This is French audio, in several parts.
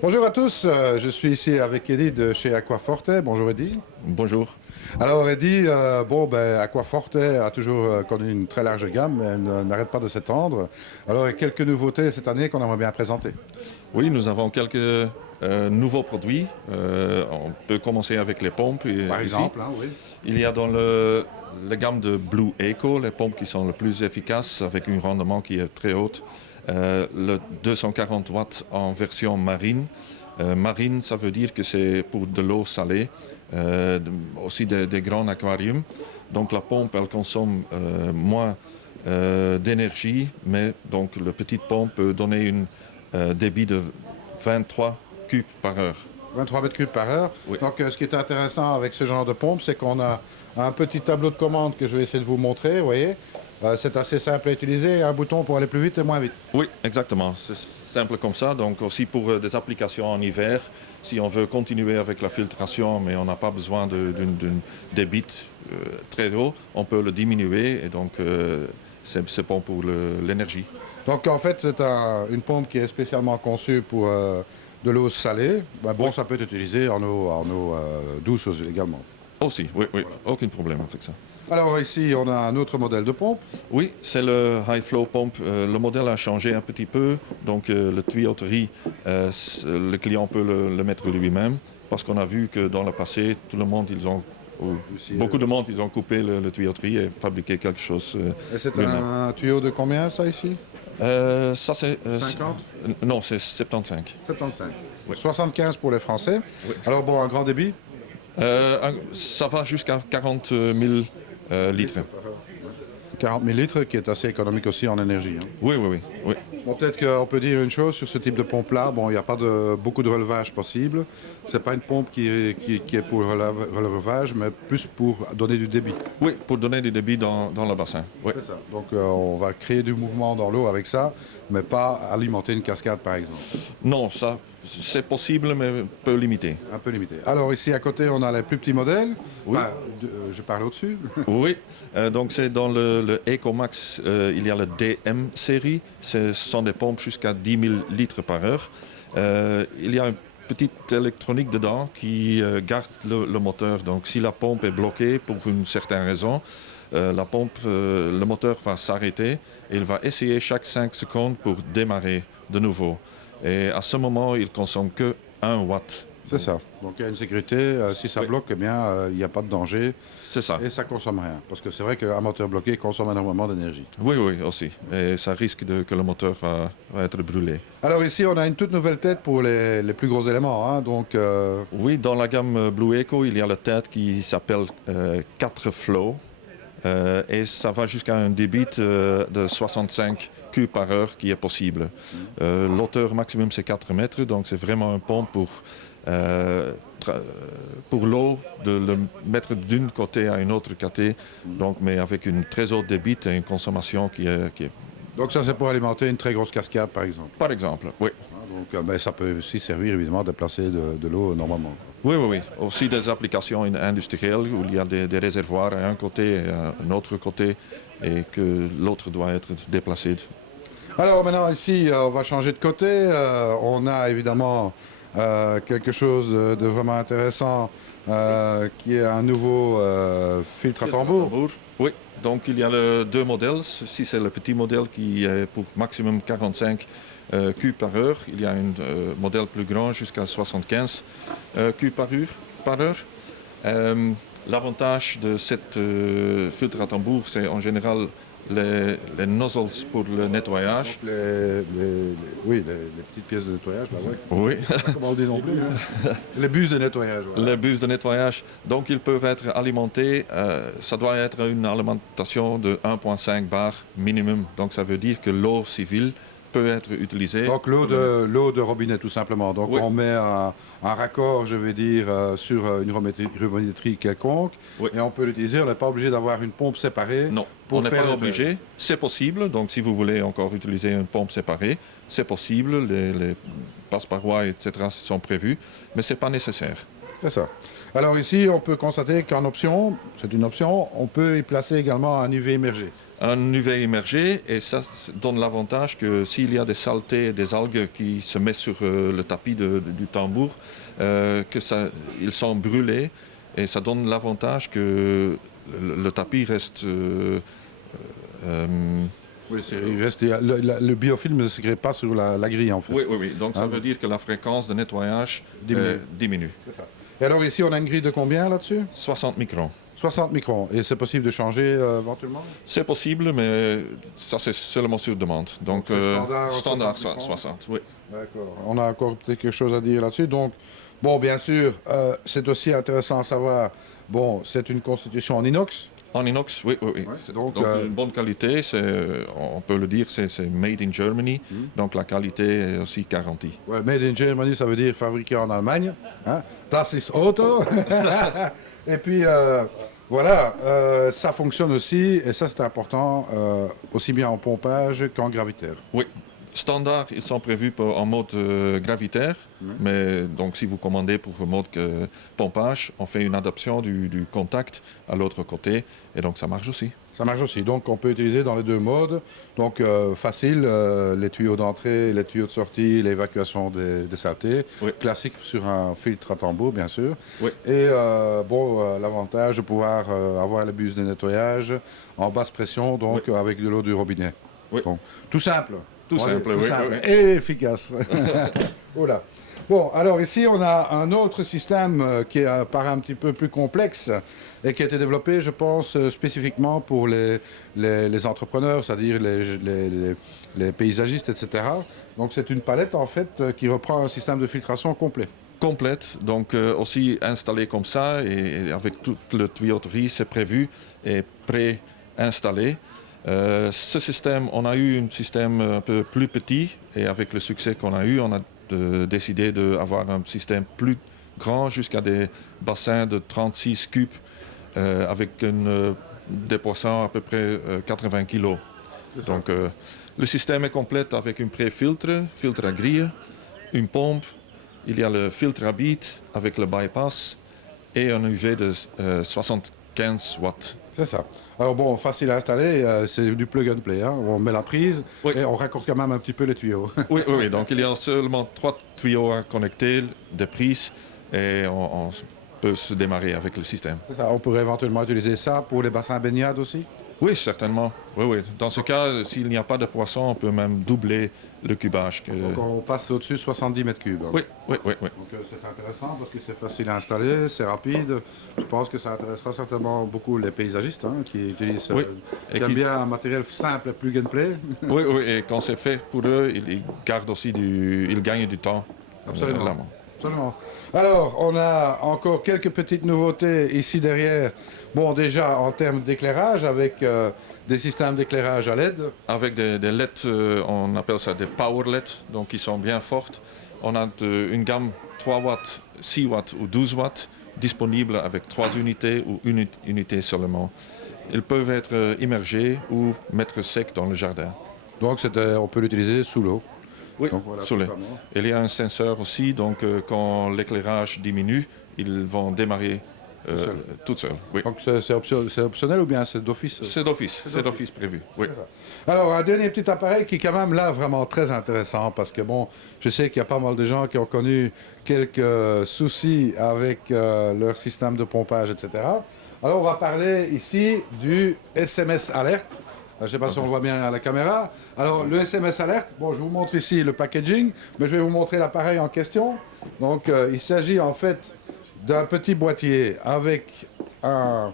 Bonjour à tous, je suis ici avec Eddie de chez Aquaforte. Bonjour Eddie. Bonjour. Alors Eddie, Aquaforte a toujours connu une très large gamme, mais elle n'arrête pas de s'étendre. Alors il y a quelques nouveautés cette année qu'on aimerait bien présenter. Oui, nous avons quelques nouveaux produits. On peut commencer avec les pompes Par ici. exemple, hein, oui. Il y a dans la gamme de Blue Eco, les pompes qui sont les plus efficaces avec un rendement qui est très haut. Le 240 watts en version marine. Marine, ça veut dire que c'est pour de l'eau salée, aussi des grands aquariums. Donc la pompe, elle consomme moins d'énergie, mais donc la petite pompe peut donner un débit de 23 cubes par heure. 23 mètres cubes par heure. Oui. Donc ce qui est intéressant avec ce genre de pompe, c'est qu'on a un petit tableau de commande que je vais essayer de vous montrer, vous voyez. C'est assez simple à utiliser, un bouton pour aller plus vite et moins vite. Oui, exactement. C'est simple comme ça. Donc aussi pour des applications en hiver, si on veut continuer avec la filtration, mais on n'a pas besoin d'un débit très haut, on peut le diminuer et donc c'est bon pour l'énergie. Donc en fait, c'est une pompe qui est spécialement conçue pour de l'eau salée. Oui. Ça peut être utilisé en eau douce également. Aussi, oui, oui, aucun problème avec ça. Alors ici, on a un autre modèle de pompe. Oui, c'est le High Flow Pump. Le modèle a changé un petit peu. Donc, la tuyauterie, le client peut le mettre lui-même. Parce qu'on a vu que dans le passé, tout le monde, beaucoup de monde, ils ont coupé le tuyauterie et fabriqué quelque chose Et c'est lui-même. un tuyau de combien, ça, ici? Ça, c'est... 50? Non, c'est 75. 75. Oui. 75 pour les Français. Oui. Alors bon, un grand débit? Ça va jusqu'à 40 000 litres. 40 000 litres, qui est assez économique aussi en énergie, hein. Oui, oui, oui, oui. Bon, peut-être qu'on peut dire une chose sur ce type de pompe-là. Bon, il n'y a pas beaucoup de relevage possible. C'est pas une pompe qui est pour le relevage, mais plus pour donner du débit. Oui, pour donner du débit dans le bassin. Oui. C'est ça. Donc on va créer du mouvement dans l'eau avec ça, mais pas alimenter une cascade par exemple. Non, ça, c'est possible, mais peu limité. Un peu limité. Alors ici à côté, on a les plus petits modèles. Oui. Enfin, je parle au-dessus. Oui, donc c'est dans le EcoMax, il y a le DM série. Ce sont des pompes jusqu'à 10 000 litres par heure. Il y a une petite électronique dedans qui garde le moteur. Donc si la pompe est bloquée pour une certaine raison, le moteur va s'arrêter et il va essayer chaque 5 secondes pour démarrer de nouveau. Et à ce moment, il consomme que 1 watt. C'est ça. Donc il y a une sécurité. Si ça Oui. bloque, eh bien, il n'y a pas de danger C'est ça. et ça consomme rien. Parce que c'est vrai qu'un moteur bloqué consomme énormément d'énergie. Oui, oui, aussi. Et ça risque que le moteur va être brûlé. Alors ici, on a une toute nouvelle tête pour les plus gros éléments, hein. Donc Oui, dans la gamme Blue Eco, il y a la tête qui s'appelle 4 Flow. Et ça va jusqu'à un débit de 65 cubes par heure qui est possible. L'hauteur maximum, c'est 4 mètres, donc c'est vraiment un pompe pour l'eau, de le mettre d'un côté à un autre côté, donc, mais avec une très haute débit et une consommation qui est... donc ça, c'est pour alimenter une très grosse cascade, par exemple. Par exemple, oui. Donc ben, ça peut aussi servir évidemment de placer de l'eau normalement. Oui, oui, oui. Aussi des applications industrielles où il y a des réservoirs à un côté et à un autre côté et que l'autre doit être déplacé. Alors maintenant ici, on va changer de côté. On a évidemment quelque chose de vraiment intéressant qui est un nouveau filtre à tambour. Oui, donc il y a deux modèles. Ceci c'est le petit modèle qui est pour maximum 45 cubes par heure. Il y a un modèle plus grand jusqu'à 75 cubes par heure. L'avantage de cette filtre à tambour, c'est en général les nozzles pour le nettoyage. Donc les petites pièces de nettoyage, là, ouais. Oui. Je sais pas comment on dit non plus, hein. Les bus de nettoyage. Voilà. Les bus de nettoyage, donc ils peuvent être alimentés, ça doit être une alimentation de 1,5 bar minimum. Donc ça veut dire que l'eau civile peut être utilisée. Donc l'eau de robinet tout simplement. Donc Oui. on met un raccord, je vais dire, sur une robinetterie quelconque, Oui. et on peut l'utiliser. On n'est pas obligé d'avoir une pompe séparée. Non, pour on n'est faire pas le- obligé. C'est possible. Donc, si vous voulez encore utiliser une pompe séparée, c'est possible. Les passe-parois, etc., sont prévus, mais ce n'est pas nécessaire. C'est ça. Alors ici, on peut constater qu'en option, c'est une option, on peut y placer également un UV immergé. Un UV immergé, et ça donne l'avantage que s'il y a des saletés, des algues qui se mettent sur le tapis du tambour, ils sont brûlés, et ça donne l'avantage que le tapis reste... Oui, le biofilm ne se crée pas sur la grille en fait. Oui. Donc ça veut dire que la fréquence de nettoyage diminue. C'est ça. Et alors ici, on a une grille de combien là-dessus? 60 microns. 60 microns. Et c'est possible de changer éventuellement? C'est possible, mais ça c'est seulement sur demande. Donc standard 60, oui. D'accord. On a encore peut-être quelque chose à dire là-dessus. Donc, bon, bien sûr, c'est aussi intéressant à savoir, bon, c'est une constitution en inox. En inox, oui. Ouais, Donc une bonne qualité, on peut le dire, c'est made in Germany, donc la qualité est aussi garantie. Ouais, made in Germany, ça veut dire fabriqué en Allemagne. Hein? Das ist Auto. Et puis, voilà, ça fonctionne aussi, et ça c'est important, aussi bien en pompage qu'en gravitaire. Oui. Standard, ils sont prévus en mode gravitaire, mais donc si vous commandez pour le mode pompage, on fait une adaptation du contact à l'autre côté, et donc ça marche aussi. Ça marche aussi, donc on peut utiliser dans les deux modes. Donc facile, les tuyaux d'entrée, les tuyaux de sortie, l'évacuation des saletés. Oui. Classique sur un filtre à tambour, bien sûr. Oui. Et l'avantage de pouvoir avoir les bus de nettoyage en basse pression, donc avec de l'eau du robinet. Oui. Donc, tout simple. Tout simple, oui. Et efficace. Oula. Bon, alors ici, on a un autre système qui paraît un petit peu plus complexe et qui a été développé, je pense, spécifiquement pour les entrepreneurs, c'est-à-dire les paysagistes, etc. Donc, c'est une palette, en fait, qui reprend un système de filtration complet. Complète, donc aussi installée comme ça, et avec toute la tuyauterie, c'est prévu et pré-installé. Ce système, on a eu un système un peu plus petit, et avec le succès qu'on a eu, on a décidé d'avoir un système plus grand jusqu'à des bassins de 36 cubes avec des poissons à peu près 80 kg. Donc le système est complet avec un pré-filtre, filtre à grille, une pompe, il y a le filtre à bite avec le bypass et un UV de 75 watts. C'est ça. Alors bon, facile à installer, c'est du plug and play. Hein. On met la prise et on raccorde quand même un petit peu les tuyaux. Oui. Donc il y a seulement 3 tuyaux à connecter, des prises, et on peut se démarrer avec le système. C'est ça. On pourrait éventuellement utiliser ça pour les bassins à baignade aussi? Oui, certainement. Oui. Dans ce cas, s'il n'y a pas de poisson, on peut même doubler le cubage. Donc on passe au-dessus de 70 mètres cubes. Oui. Donc c'est intéressant parce que c'est facile à installer, c'est rapide. Je pense que ça intéressera certainement beaucoup les paysagistes qui utilisent, qui aiment bien un matériel simple, plug and play. Oui, et quand c'est fait pour eux, ils gardent aussi ils gagnent du temps. Absolument. Alors, on a encore quelques petites nouveautés ici derrière. Bon, déjà en termes d'éclairage, avec des systèmes d'éclairage à LED. Avec des LED, on appelle ça des power LED, donc ils sont bien fortes. On a une gamme 3 watts, 6 watts ou 12 watts disponible avec 3 unités ou une unité seulement. Ils peuvent être immergés ou mettre sec dans le jardin. Donc on peut l'utiliser sous l'eau. Oui, donc, voilà, sous l'eau. Il y a un senseur aussi, donc quand l'éclairage diminue, ils vont démarrer tout seul. Oui. Donc c'est optionnel ou bien c'est d'office? C'est d'office prévu, oui. Alors un dernier petit appareil qui est quand même là vraiment très intéressant parce que bon, je sais qu'il y a pas mal de gens qui ont connu quelques soucis avec leur système de pompage, etc. Alors on va parler ici du SMS Alert. Je ne sais pas si on le voit bien à la caméra. Alors, le SMS Alert, bon, je vous montre ici le packaging, mais je vais vous montrer l'appareil en question. Donc, il s'agit en fait d'un petit boîtier avec un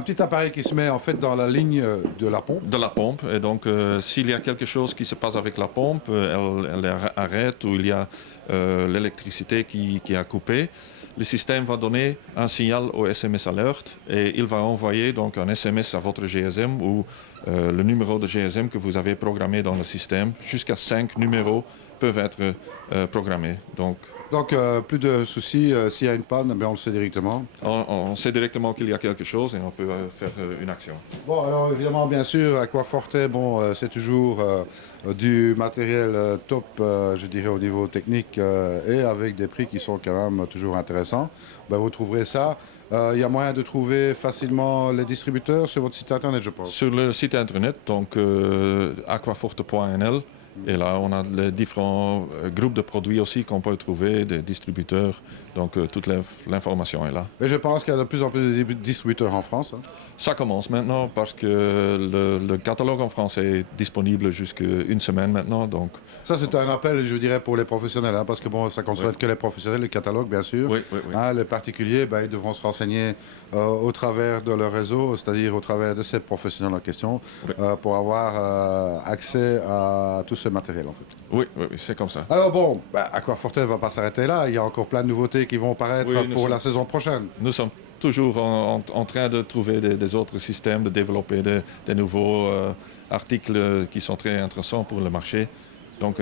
petit appareil qui se met en fait dans la ligne de la pompe. De la pompe. Et donc, s'il y a quelque chose qui se passe avec la pompe, elle arrête, ou il y a l'électricité qui a coupé, le système va donner un signal au SMS Alert et il va envoyer donc un SMS à votre GSM ou le numéro de GSM que vous avez programmé dans le système, jusqu'à 5 numéros peuvent être programmés. Donc, plus de soucis, s'il y a une panne, on le sait directement. on sait directement qu'il y a quelque chose et on peut faire une action. Bon, alors évidemment, bien sûr, Aquaforte, c'est toujours du matériel top, je dirais, au niveau technique et avec des prix qui sont quand même toujours intéressants. Vous trouverez ça. Il y a moyen de trouver facilement les distributeurs sur votre site internet, je pense. Sur le site internet, donc aquaforte.nl. Et là, on a les différents groupes de produits aussi qu'on peut trouver, des distributeurs. Donc, toute l'information est là. Et je pense qu'il y a de plus en plus de distributeurs en France. Ça commence maintenant parce que le catalogue en français est disponible jusqu'à une semaine maintenant. Donc, ça, c'est un appel, je dirais, pour les professionnels, parce que ça concerne que les professionnels, les catalogues, bien sûr. Oui. Les particuliers, ils devront se renseigner au travers de leur réseau, c'est-à-dire au travers de ces professionnels en question, pour avoir accès à tout ce matériel, en fait. Oui, c'est comme ça. Alors bon, Aquaforte ne va pas s'arrêter là. Il y a encore plein de nouveautés qui vont paraître pour la saison prochaine. Nous sommes toujours en train de trouver des autres systèmes, de développer des nouveaux articles qui sont très intéressants pour le marché. Donc,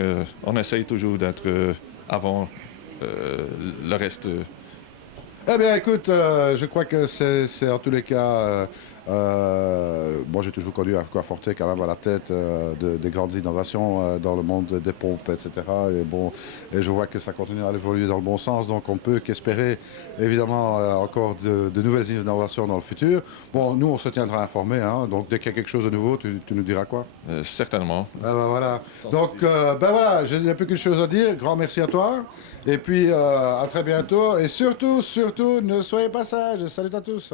on essaye toujours d'être avant le reste. Eh bien, écoute, je crois que c'est en tous les cas... moi, j'ai toujours connu Aquaforte quand même à la tête des grandes innovations dans le monde des pompes, etc. Et je vois que ça continue à évoluer dans le bon sens. Donc, on peut qu'espérer, évidemment, encore de nouvelles innovations dans le futur. Bon, nous, on se tiendra informés. Donc, dès qu'il y a quelque chose de nouveau, tu nous diras quoi? Certainement. Voilà. Donc, voilà, je n'ai plus qu'une chose à dire. Grand merci à toi. Et puis, à très bientôt. Et surtout, ne soyez pas sages. Salut à tous.